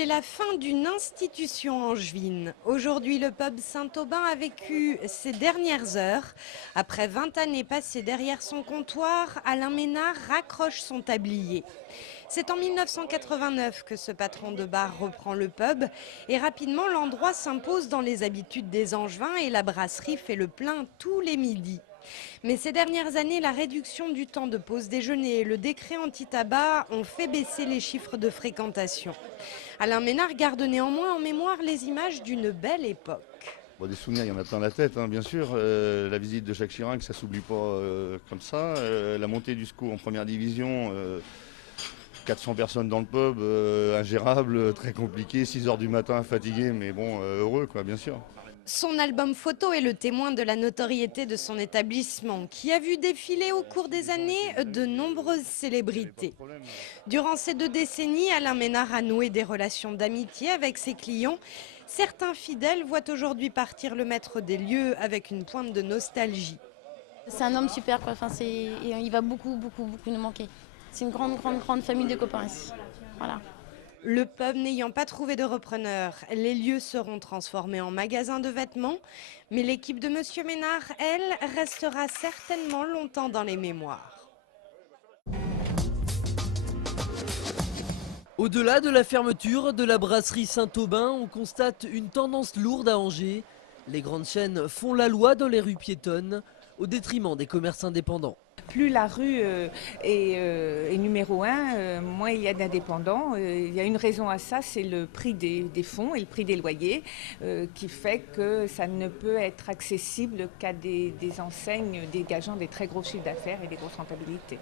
C'est la fin d'une institution angevine. Aujourd'hui, le pub Saint-Aubin a vécu ses dernières heures. Après 20 années passées derrière son comptoir, Alain Ménard raccroche son tablier. C'est en 1989 que ce patron de bar reprend le pub et rapidement l'endroit s'impose dans les habitudes des Angevins et la brasserie fait le plein tous les midis. Mais ces dernières années, la réduction du temps de pause déjeuner et le décret anti-tabac ont fait baisser les chiffres de fréquentation. Alain Ménard garde néanmoins en mémoire les images d'une belle époque. Bon, des souvenirs, il y en a plein la tête, bien sûr. La visite de Jacques Chirac, ça ne s'oublie pas comme ça. La montée du SCO en première division, 400 personnes dans le pub, ingérable, très compliqué, 6 h du matin, fatigué, mais bon, heureux, quoi, bien sûr. Son album photo est le témoin de la notoriété de son établissement, qui a vu défiler au cours des années de nombreuses célébrités. Durant ces 2 décennies, Alain Ménard a noué des relations d'amitié avec ses clients. Certains fidèles voient aujourd'hui partir le maître des lieux avec une pointe de nostalgie. C'est un homme super, quoi. Enfin, il va beaucoup nous manquer. C'est une grande famille de copains ici. Voilà. Le pub n'ayant pas trouvé de repreneur, les lieux seront transformés en magasins de vêtements. Mais l'équipe de Monsieur Ménard, elle, restera certainement longtemps dans les mémoires. Au-delà de la fermeture de la brasserie Saint-Aubin, on constate une tendance lourde à Angers. Les grandes chaînes font la loi dans les rues piétonnes, au détriment des commerces indépendants. Plus la rue est numéro 1, moins il y a d'indépendants. Il y a une raison à ça, c'est le prix des fonds et le prix des loyers qui fait que ça ne peut être accessible qu'à des enseignes dégageant des très gros chiffres d'affaires et des grosses rentabilités.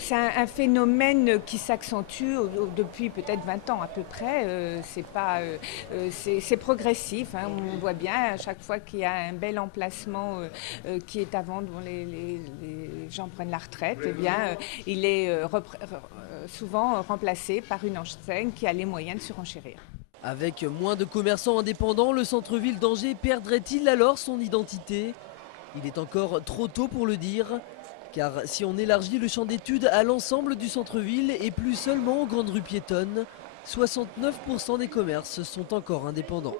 C'est un phénomène qui s'accentue depuis peut-être 20 ans à peu près. C'est progressif. On voit bien à chaque fois qu'il y a un bel emplacement qui est à vendre, où les gens prennent la retraite, eh bien, il est souvent remplacé par une enseigne qui a les moyens de surenchérir. Avec moins de commerçants indépendants, le centre-ville d'Angers perdrait-il alors son identité? Il est encore trop tôt pour le dire. Car si on élargit le champ d'études à l'ensemble du centre-ville et plus seulement aux grandes rues piétonnes, 69% des commerces sont encore indépendants.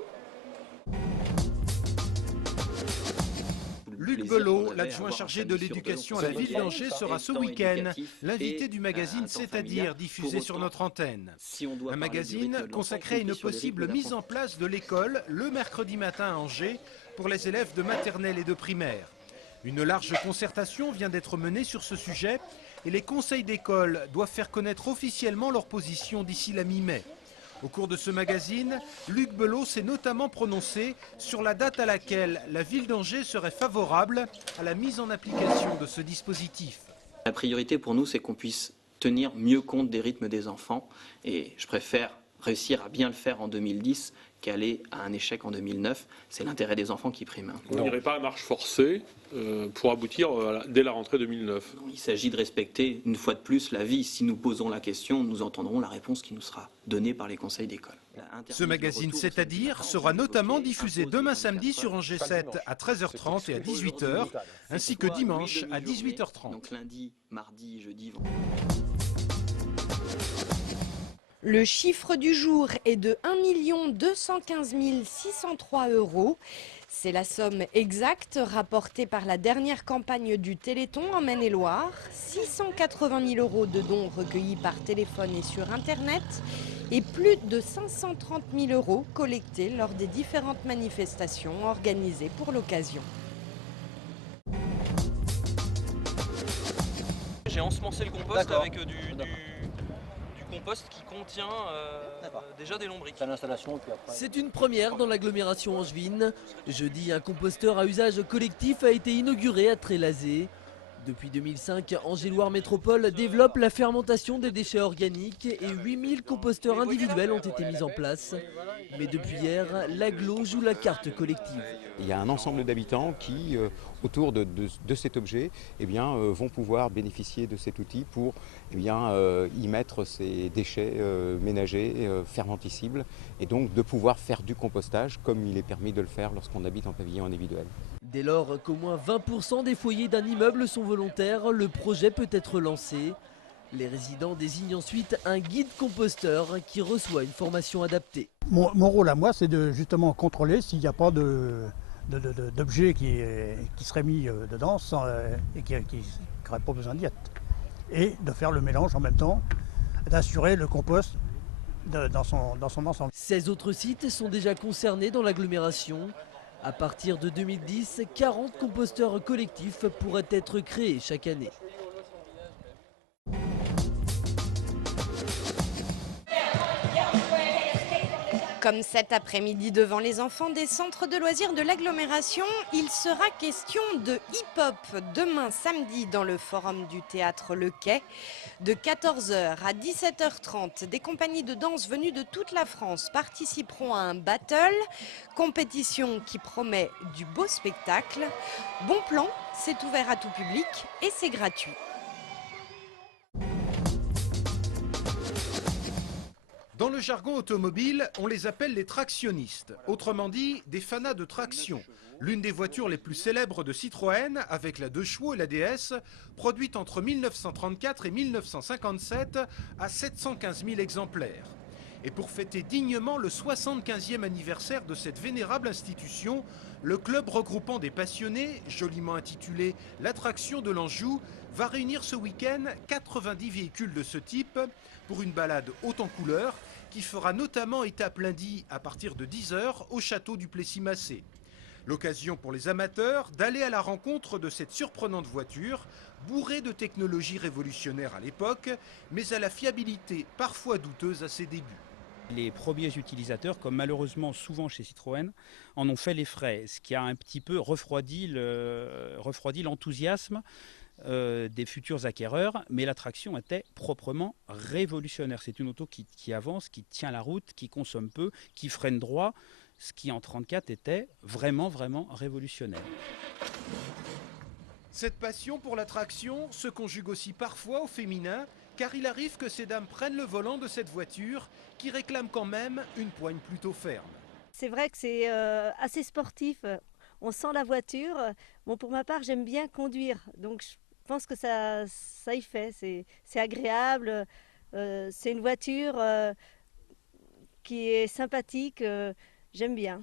Luc Belot, l'adjoint chargé de l'éducation à la ville d'Angers, sera ce week-end l'invité du magazine C'est-à-dire diffusé sur notre antenne. Un magazine consacré à une possible mise en place de l'école le mercredi matin à Angers pour les élèves de maternelle et de primaire. Une large concertation vient d'être menée sur ce sujet et les conseils d'école doivent faire connaître officiellement leur position d'ici la mi-mai. Au cours de ce magazine, Luc Belot s'est notamment prononcé sur la date à laquelle la ville d'Angers serait favorable à la mise en application de ce dispositif. La priorité pour nous, c'est qu'on puisse tenir mieux compte des rythmes des enfants et je préfère réussir à bien le faire en 2010 qu'aller à un échec en 2009. C'est l'intérêt des enfants qui prime. On n'irait pas à marche forcée pour aboutir dès la rentrée 2009. Il s'agit de respecter une fois de plus la vie. Si nous posons la question, nous entendrons la réponse qui nous sera donnée par les conseils d'école. Ce magazine, c'est-à-dire, sera notamment diffusé demain samedi sur Angers 7 à 13h30 et à 18h, ainsi que dimanche à 18h30. Donc lundi, mardi, jeudi, vendredi. Le chiffre du jour est de 1 215 603 €. C'est la somme exacte rapportée par la dernière campagne du Téléthon en Maine-et-Loire. 680 000 € de dons recueillis par téléphone et sur Internet et plus de 530 000 € collectés lors des différentes manifestations organisées pour l'occasion. J'ai ensemencé le compost avec du compost qui contient déjà des lombrics. C'est une première dans l'agglomération angevine. Jeudi, un composteur à usage collectif a été inauguré à Trélazé. Depuis 2005, Angers-Loire Métropole développe la fermentation des déchets organiques et 8000 composteurs individuels ont été mis en place. Mais depuis hier, l'agglo joue la carte collective. Il y a un ensemble d'habitants qui, autour de cet objet, vont pouvoir bénéficier de cet outil pour y mettre ces déchets ménagers, fermenticibles, et donc de pouvoir faire du compostage comme il est permis de le faire lorsqu'on habite en pavillon individuel. Dès lors qu'au moins 20% des foyers d'un immeuble sont volontaires, le projet peut être lancé. Les résidents désignent ensuite un guide composteur qui reçoit une formation adaptée. Mon rôle à moi, c'est de justement contrôler s'il n'y a pas d'objet qui serait mis dedans et qui n'aurait pas besoin d'y être. Et de faire le mélange en même temps, d'assurer le compost dans son ensemble. 16 autres sites sont déjà concernés dans l'agglomération. À partir de 2010, 40 composteurs collectifs pourraient être créés chaque année. Comme cet après-midi devant les enfants des centres de loisirs de l'agglomération, il sera question de hip-hop demain samedi dans le forum du théâtre Le Quai. De 14h à 17h30, des compagnies de danse venues de toute la France participeront à un battle, compétition qui promet du beau spectacle. Bon plan, c'est ouvert à tout public et c'est gratuit. Dans le jargon automobile, on les appelle les tractionnistes, autrement dit des fanas de traction. L'une des voitures les plus célèbres de Citroën, avec la 2 chevaux et la DS, produite entre 1934 et 1957 à 715 000 exemplaires. Et pour fêter dignement le 75e anniversaire de cette vénérable institution, le club regroupant des passionnés, joliment intitulé « L'attraction de l'Anjou », va réunir ce week-end 90 véhicules de ce type pour une balade haute en couleurs qui fera notamment étape lundi à partir de 10h au château du Plessis-Massé. L'occasion pour les amateurs d'aller à la rencontre de cette surprenante voiture, bourrée de technologies révolutionnaires à l'époque, mais à la fiabilité parfois douteuse à ses débuts. Les premiers utilisateurs, comme malheureusement souvent chez Citroën, en ont fait les frais, ce qui a un petit peu refroidi l'enthousiasme des futurs acquéreurs, mais l'attraction était proprement révolutionnaire. C'est une auto qui avance, qui tient la route, qui consomme peu, qui freine droit, ce qui en 1934 était vraiment révolutionnaire. Cette passion pour l'attraction se conjugue aussi parfois au féminin, car il arrive que ces dames prennent le volant de cette voiture qui réclame quand même une poigne plutôt ferme. C'est vrai que c'est assez sportif, on sent la voiture. Bon, pour ma part, j'aime bien conduire, donc je pense que ça y fait, c'est agréable, c'est une voiture qui est sympathique, j'aime bien.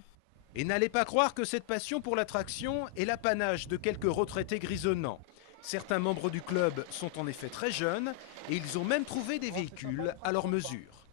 Et n'allez pas croire que cette passion pour l'attraction est l'apanage de quelques retraités grisonnants. Certains membres du club sont en effet très jeunes et ils ont même trouvé des véhicules à leur mesure.